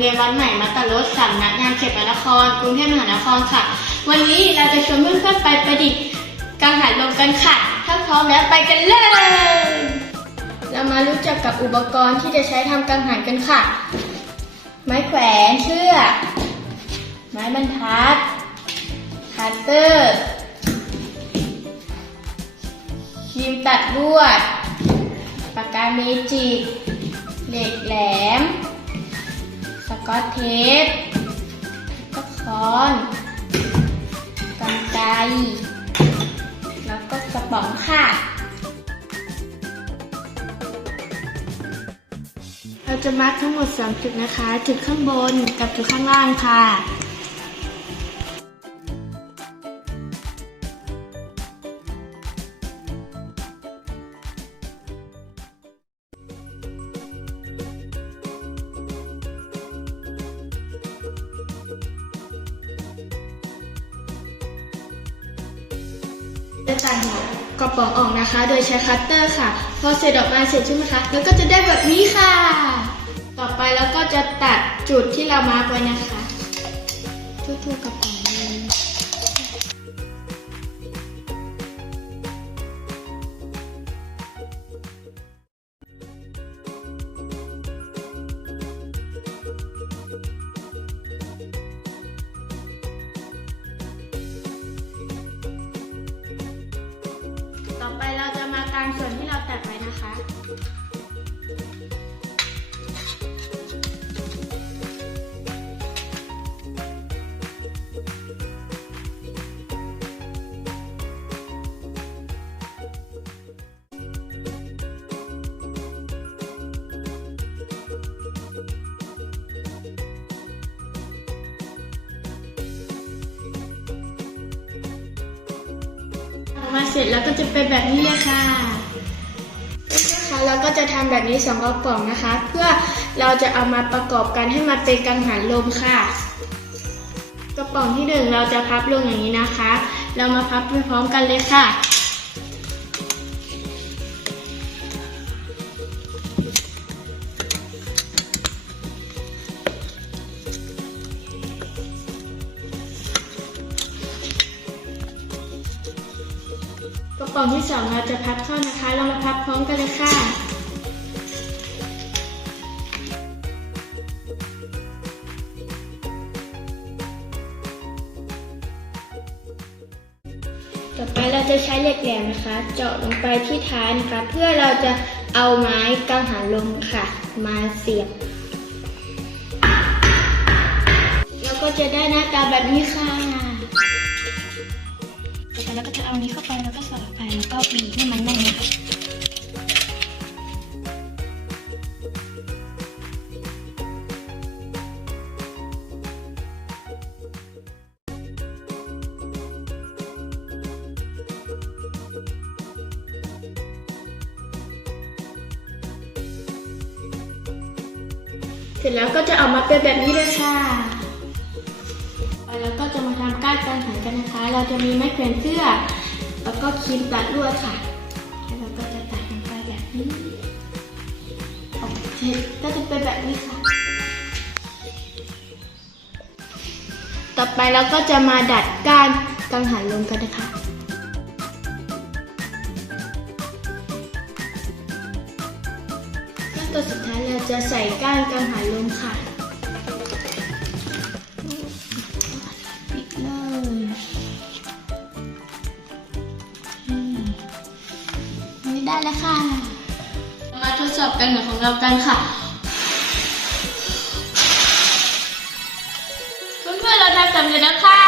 เรียนวัดใหม่มัตตรสสำนักงานเขตพระนครกรุงเทพมหานครค่ะ วันนี้เราจะชวนเพื่อนๆไปประดิษฐ์กังหันลมกันค่ะ ถ้าพร้อมแล้วไปกันเลย เรามารู้จักกับอุปกรณ์ที่จะใช้ทำกังหันกันค่ะ ไม้แขวนเชือกไม้บรรทัดคัตเตอร์ครีมตัดลวดปากกาเมจิกเหล็กแหล สกอตเทปก็คอนกันไกรแล้วก็กระป๋องค่ะ เราจะมาร์คทั้งหมด 3 จุดนะคะ จุดข้างบนกับจุดข้างล่างค่ะ จะตัดหัวกระป๋องออกนะคะ โดยใช้คัตเตอร์ค่ะ พอเสร็จออกมาเสร็จใช่ไหมคะ แล้วก็จะได้แบบนี้ค่ะ ต่อไปแล้วก็จะตัดจุดที่เรามาร์กไว้นะคะ ทั่วๆกระป๋อง จะมากางส่วนที่เราตัดไว้นะคะ มาเสร็จแล้วก็จะเป็นแบบนี้เลยค่ะ นะคะเราก็จะทำแบบนี้สองกระป๋องนะคะ เพื่อเราจะเอามาประกอบกันให้มันเป็นกังหันลมค่ะ กระป๋องที่หนึ่งเราจะพับลงอย่างนี้นะคะ เรามาพับไปพร้อมกันเลยค่ะ กระป๋องที่สองเราจะพับเข้านะคะ เรามาพับพร้อมกันเลยค่ะต่อไปเราจะใช้เหล็กแหลมนะคะ เจาะลงไปที่ท้ายนะคะ เพื่อเราจะเอาไม้กังหันลมค่ะ มาเสียบแล้วก็จะได้หน้าตาแบบนี้ค่ะ ต่อไปเราก็จะเอานี้เข้าไปแล้วก็สอดไปแล้วก็บีบให้มันแน่นนะคะเสร็จแล้วก็จะออกมาเป็นแบบนี้เลยค่ะ แล้วก็จะมาทำก้านการหันกันนะคะ เราจะมีไม้แขวนเสื้อ แล้วก็ครีมตัดลวดค่ะแล้วเราก็จะตัดลงไปแบบนี้ออกเสร็จก็จะเป็นแบบนี้ค่ะ ต่อไปเราก็จะมาดัดก้านกังหันลมกันนะคะขั้นตอนสุดท้ายเราจะใส่ก้านกังหันลมค่ะ แล้วค่ะ มาทดสอบกันหน่อยของเรากันค่ะเพื่อนๆเราทำสำเร็จแล้วค่ะ